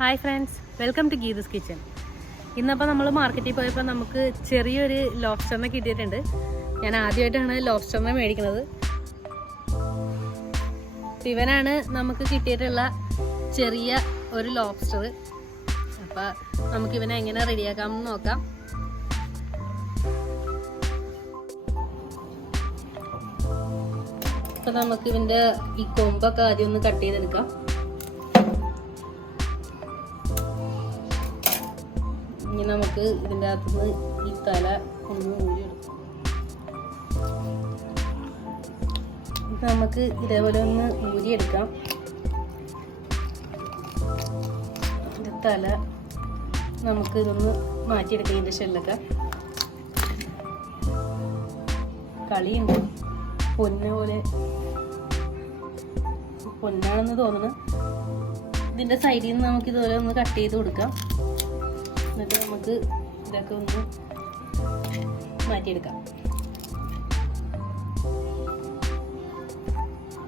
Hi friends, welcome to Geetha's kitchen. ഇന്നപ്പോൾ നമ്മൾ മാർക്കറ്റിൽ പോയപ്പോൾ നമുക്ക് ചെറിയൊരു ലോബ്സ്റ്ററിനെ കിട്ടിയിട്ടുണ്ട്. ഞാൻ ആദ്യമായിട്ടാണ് ലോബ്സ്റ്ററിനെ മേടിക്കുന്നത്. ഇവനാണ് നമുക്ക് കിട്ടിയിട്ടുള്ള ചെറിയ ഒരു ലോബ്സ്റ്റർ. അപ്പോൾ നമുക്കിവനെ എങ്ങനെ റെഡിയാക്കാമെന്ന് നോക്കാം. അപ്പോൾ നമുക്കിവൻ്റെ ഈ കൊമ്പൊക്കെ ആദ്യം ഒന്ന് കട്ട് ചെയ്തെടുക്കാം. ഇനി നമുക്ക് ഇതിൻ്റെ അകത്തുനിന്ന് ഈ തല ഒന്ന് ഊരിയെടുക്കാം. നമുക്ക് ഇതേപോലെ ഒന്ന് ഊരിയെടുക്കാം. ഇതിൻ്റെ തല നമുക്ക് ഇതൊന്ന് മാറ്റിയെടുക്കാം. ഇതിൻ്റെ ഷെല്ലൊക്കെ കളിയുണ്ട്, പൊന്നാണെന്ന് തോന്നുന്നു. ഇതിൻ്റെ സൈഡിൽ നിന്ന് നമുക്ക് ഇതുപോലെ ഒന്ന് കട്ട് ചെയ്ത് കൊടുക്കാം. എന്നിട്ട് നമുക്ക് ഇതൊക്കെ ഒന്ന് മാറ്റിയെടുക്കാം.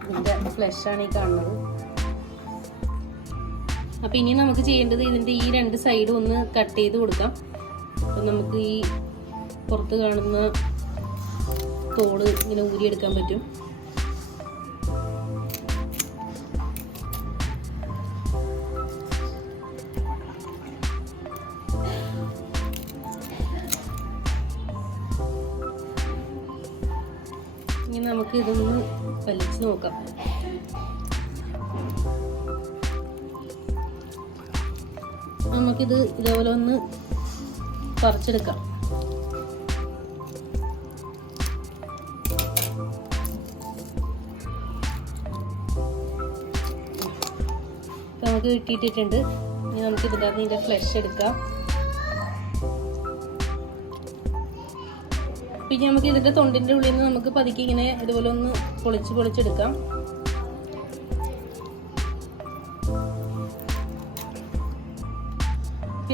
ഇതിൻ്റെ ഫ്ലഷാണ് ഈ കാണുന്നത്. അപ്പം ഇനി നമുക്ക് ചെയ്യേണ്ടത് ഇതിൻ്റെ ഈ രണ്ട് സൈഡും ഒന്ന് കട്ട് ചെയ്ത് കൊടുക്കാം. അപ്പം നമുക്ക് ഈ പുറത്ത് കാണുന്ന തോട് ഇങ്ങനെ ഊരിയെടുക്കാൻ പറ്റും. ഇനി നമുക്ക് ഇതൊന്ന് വലിച്ച് നോക്കാം. നമുക്കിത് ഇതേപോലെ ഒന്ന് പറിച്ചെടുക്കാം. നമുക്ക് കിട്ടിയിട്ടുണ്ട്. ഇനി നമുക്ക് ഇതിൻ്റെ അകത്ത് ഇതിൻ്റെ ഫ്ലഷ് എടുക്കാം. പിന്നെ നമുക്ക് ഇതിൻ്റെ തൊണ്ടിൻ്റെ ഉള്ളിൽ നിന്ന് നമുക്ക് പതുക്കെ ഇങ്ങനെ ഇതുപോലെ ഒന്ന് പൊളിച്ചെടുക്കാം.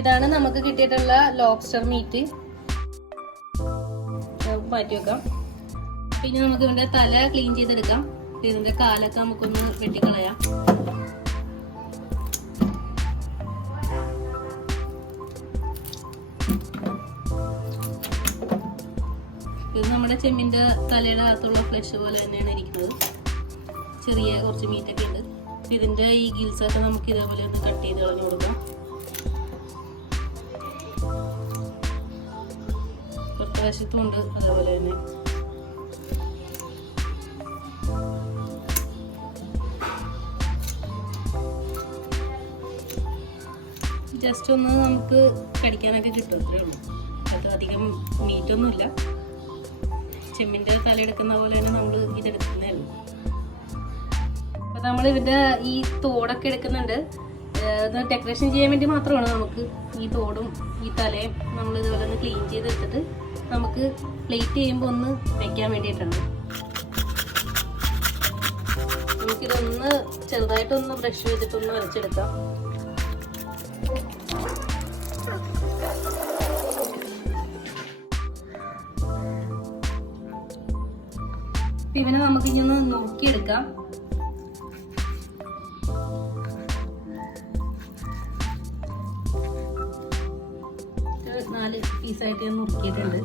ഇതാണ് നമുക്ക് കിട്ടിയിട്ടുള്ള ലോബ്സ്റ്റർ മീറ്റ്. നമുക്ക് മാറ്റി വെക്കാം. പിന്നെ നമുക്ക് ഇതിൻ്റെ തല ക്ലീൻ ചെയ്തെടുക്കാം. ഇതിൻ്റെ കാലൊക്കെ നമുക്കൊന്ന് വെട്ടിക്കളയാം. ഇത് നമ്മുടെ ചെമ്മിൻ്റെ തലയുടെ അകത്തുള്ള ഫ്ലഷ് പോലെ തന്നെയാണ് ഇരിക്കുന്നത്. ചെറിയ കുറച്ച് മീറ്റൊക്കെ ഉണ്ട്. ഇതിൻ്റെ ഈ ഗിൽസൊക്കെ നമുക്ക് ഇതേപോലെ ഒന്ന് കട്ട് ചെയ്ത് കളഞ്ഞു കൊടുക്കാം. പുറത്ത് വശത്തുമുണ്ട് അതേപോലെ തന്നെ. ജസ്റ്റ് ഒന്ന് നമുക്ക് കടിക്കാനൊക്കെ കിട്ടും, അത്രേ ഉള്ളൂ. അത് അധികം മീറ്റൊന്നുമില്ല. ചെമ്മിൻ്റെ തലയെടുക്കുന്ന പോലെ തന്നെ നമ്മൾ ഇതെടുക്കുന്നേ ഉള്ളൂ. അപ്പോൾ നമ്മൾ ഇതിൻ്റെ ഈ തോടൊക്കെ എടുക്കുന്നുണ്ട്. ഡെക്കറേഷൻ ചെയ്യാൻ വേണ്ടി മാത്രമാണ്. നമുക്ക് ഈ തോടും ഈ തലയും നമ്മൾ ഇതുപോലെ ഒന്ന് ക്ലീൻ ചെയ്തെടുത്തിട്ട് നമുക്ക് പ്ലേറ്റ് ചെയ്യുമ്പോൾ ഒന്ന് വയ്ക്കാൻ വേണ്ടിയിട്ടാണ്. നമുക്കിതൊന്ന് ചെറുതായിട്ടൊന്ന് ബ്രഷ് ചെയ്തിട്ടൊന്ന് വരച്ചെടുക്കാം. ഇവനെ നമുക്ക് ഇനി ഒന്ന് നോക്കിയെടുക്കാം. നാല് പീസായിട്ട് ഞാൻ നുറുക്കിയിട്ടുണ്ട്.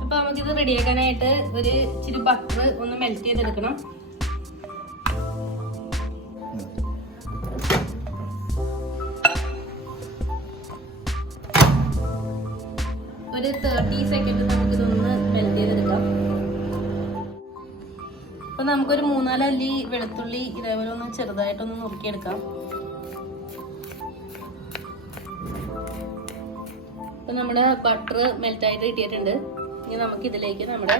അപ്പൊ നമുക്കിത് റെഡിയാക്കാനായിട്ട് ഒരു ഇച്ചിരി ബട്ടർ ഒന്ന് മെൽറ്റ് ചെയ്തെടുക്കണം. ഒരു 30 സെക്കൻഡ് നമുക്കിതൊന്ന് മെൽറ്റ് ചെയ്തെടുക്കാം. അപ്പൊ നമുക്കൊരു 3-4 അല്ലി വെളുത്തുള്ളി ഇതേപോലെ ഒന്ന് ചെറുതായിട്ടൊന്ന് നുറുക്കിയെടുക്കാം. അപ്പൊ നമ്മുടെ ബട്ടർ മെൽറ്റായിട്ട് കിട്ടിയിട്ടുണ്ട്. ഇനി നമുക്ക് ഇതിലേക്ക് നമ്മുടെ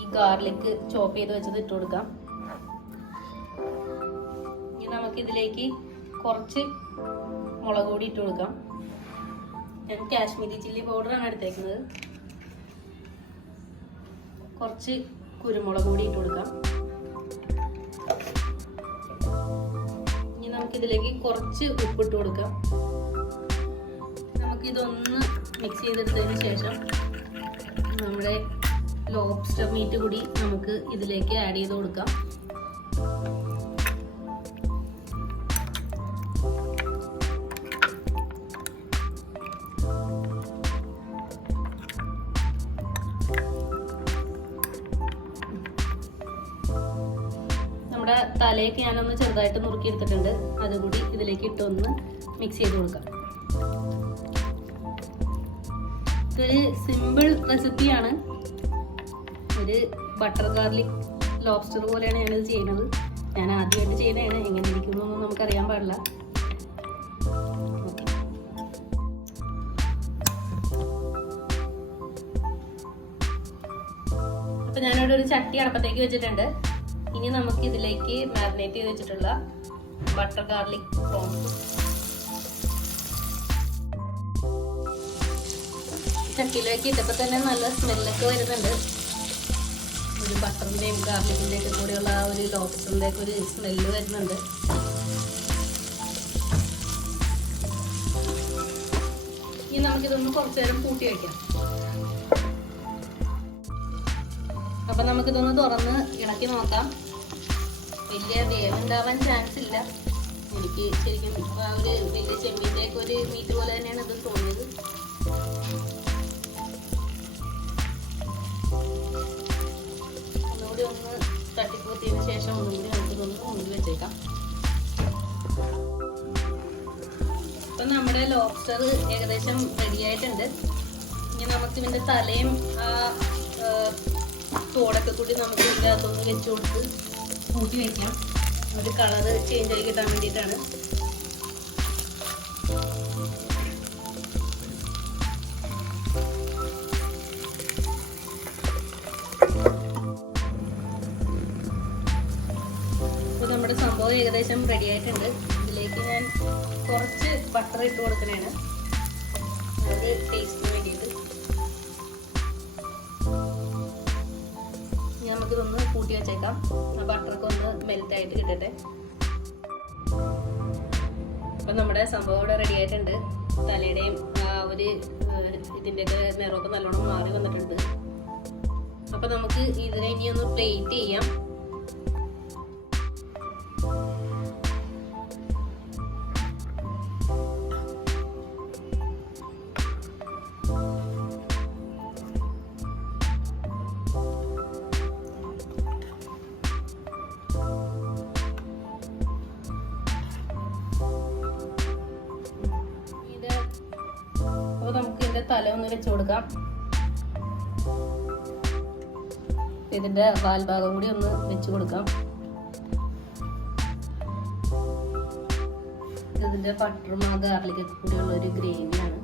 ഈ ഗാർലിക് ചോപ്പ് ചെയ്ത് വെച്ചത് ഇട്ട് കൊടുക്കാം. ഇനി നമുക്ക് ഇതിലേക്ക് കുറച്ച് മുളക് പൊടി ഇട്ട് കൊടുക്കാം. ഞാൻ കാശ്മീരി ചില്ലി പൗഡറാണ് എടുത്തേക്കുന്നത്. കുറച്ച് കുരുമുളക് പൊടി ഇട്ട് കൊടുക്കാം. ഇനി നമുക്കിതിലേക്ക് കുറച്ച് ഉപ്പിട്ട് കൊടുക്കാം. നമുക്കിതൊന്ന് മിക്സ് ചെയ്തെടുത്തതിന് ശേഷം നമ്മുടെ ലോബ്സ്റ്റർ മീറ്റ് കൂടി നമുക്ക് ഇതിലേക്ക് ആഡ് ചെയ്ത് കൊടുക്കാം. നമ്മുടെ തലയൊക്കെ ഞാനൊന്ന് ചെറുതായിട്ട് നുറുക്കി എടുത്തിട്ടുണ്ട്. അതുകൂടി ഇതിലേക്ക് ഇട്ടൊന്ന് മിക്സ് ചെയ്ത് കൊടുക്കാം. ഇതൊരു സിമ്പിൾ റെസിപ്പിയാണ്. ഒരു ബട്ടർ ഗാർലിക് ലോബ്സ്റ്റർ പോലെയാണ് ഞാനിത് ചെയ്യുന്നത്. ഞാൻ ആദ്യമായിട്ട് ചെയ്യുന്നതാണ്. എങ്ങനെ ഇരിക്കുന്നൊന്നും നമുക്കറിയാൻ പാടില്ല. അപ്പൊ ഞാനിവിടെ ഒരു ചട്ടി അടപ്പത്തേക്ക് വെച്ചിട്ടുണ്ട്. ഇനി നമുക്ക് ഇതിലേക്ക് മാരിനേറ്റ് ചെയ്ത് വെച്ചിട്ടുള്ള ബട്ടർ ഗാർലിക് പ്രോൺസ് ചട്ടിയിലേക്ക് ഇട്ടപ്പോൾ തന്നെ നല്ല സ്മെല്ലൊക്കെ വരുന്നുണ്ട്. ഒരു ബട്ടറിന്റെയും ഗാർലിക്കിന്റെയും ഒക്കെ കൂടെയുള്ള ആ ഒരു ലോബ്സ്റ്ററിന്റെ ഒക്കെ ഒരു സ്മെല്ല് വരുന്നുണ്ട്. ഇനി നമുക്കിതൊന്ന് കുറച്ചു നേരം കൂട്ടി വയ്ക്കാം. അപ്പൊ നമുക്കിതൊന്ന് തുറന്ന് ഇളക്കി നോക്കാം. വലിയ വേവുണ്ടാവാൻ ചാൻസ് ഇല്ല. എനിക്ക് ശരിക്കും ആ ഒരു വലിയ ചെമ്മീൻ്റെ ഒക്കെ ഒരു മീറ്റ് പോലെ തന്നെയാണ് ഇത് തോന്നിയത്. ഒന്നുകൂടി ഒന്ന് തട്ടിക്കൂത്തിയതിന് ശേഷം ഒന്നുകൂടി നമുക്കിതൊന്ന് മുന്നിൽ വെച്ചേക്കാം. അപ്പൊ നമ്മുടെ ലോബ്സ്റ്റർ ഏകദേശം റെഡി ആയിട്ടുണ്ട്. ഇനി നമുക്ക് ഇതിന്റെ തലയും തോടൊക്കെ കൂടി നമുക്ക് ഇതിൻ്റെ അകത്തൊന്ന് വെച്ച് കൊടുത്ത് കൂട്ടി വയ്ക്കാം. ഒരു കളറ് ചേഞ്ച് ആയി കിട്ടാൻ വേണ്ടിയിട്ടാണ്. അപ്പോൾ നമ്മുടെ സംഭവം ഏകദേശം റെഡി ആയിട്ടുണ്ട്. ഇതിലേക്ക് ഞാൻ കുറച്ച് ബട്ടർ ഇട്ട് കൊടുക്കണേണ്, അത് ടേസ്റ്റിന് വേണ്ടിയിട്ട്. നമുക്കിതൊന്ന് കൂട്ടി വെച്ചേക്കാം. ബട്ടറൊക്കെ ഒന്ന് മെൽറ്റ് ആയിട്ട് കിട്ടട്ടെ. അപ്പം നമ്മുടെ സംഭവം ഇവിടെ റെഡി ആയിട്ടുണ്ട്. തലയുടെയും ഒരു ഇതിൻ്റെയൊക്കെ നിറമൊക്കെ നല്ലോണം മാറി വന്നിട്ടുണ്ട്. അപ്പം നമുക്ക് ഇതിനെ ഇനി ഒന്ന് പ്ലേറ്റ് ചെയ്യാം. നമുക്ക് ഇതിന്റെ തല ഒന്ന് വെച്ച് കൊടുക്കാം. ഇതിന്റെ വാൽഭാഗം കൂടി ഒന്ന് വെച്ച് കൊടുക്കാം. ഇതിന്റെ ബട്ടറും ഗാർലിക് ഒക്കെ കൂടിയുള്ള ഒരു ഗ്രേവിയാണ്.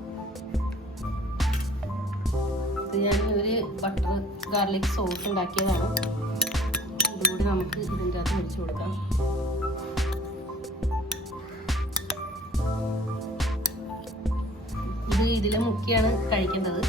ഇത് ഞാൻ ഒരു ബട്ടർ ഗാർലിക് സോസ് ഉണ്ടാക്കിയതാണ്. ഇതുകൂടി നമുക്ക് ഇതിൻ്റെ അകത്ത് വെച്ച് കൊടുക്കാം. ഇത് ഇതിൽ മുക്കിയാണ് കഴിക്കേണ്ടത്.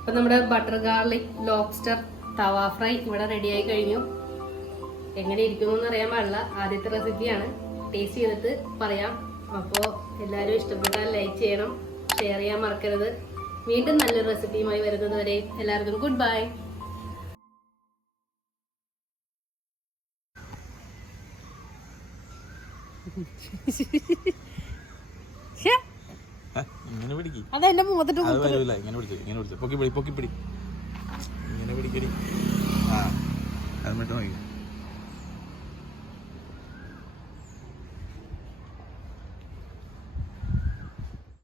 അപ്പം നമ്മുടെ ബട്ടർ ഗാർലിക് ലോബ്സ്റ്റർ തവ ഫ്രൈ ഇവിടെ റെഡിയായി കഴിഞ്ഞു. എങ്ങനെ ഇരിക്കുമെന്ന് അറിയാൻ പാടില്ല. ആദ്യത്തെ റെസിപ്പിയാണ്. ടേസ്റ്റ് ചെയ്തിട്ട് പറയാം. അപ്പോൾ എല്ലാവരും ഇഷ്ടപ്പെട്ടാൽ ലൈക്ക് ചെയ്യണം, ഷെയർ ചെയ്യാൻ മറക്കരുത്. വീണ്ടും നല്ലൊരു റെസിപ്പിയുമായി വരുന്നത് വരെ എല്ലാവർക്കും ഗുഡ് ബൈ. അതെന്റെ മുഖത്തിട്ട് ഇങ്ങനെ പിടിച്ചു പൊക്കി പിടി ഇങ്ങനെ പിടിക്കടി.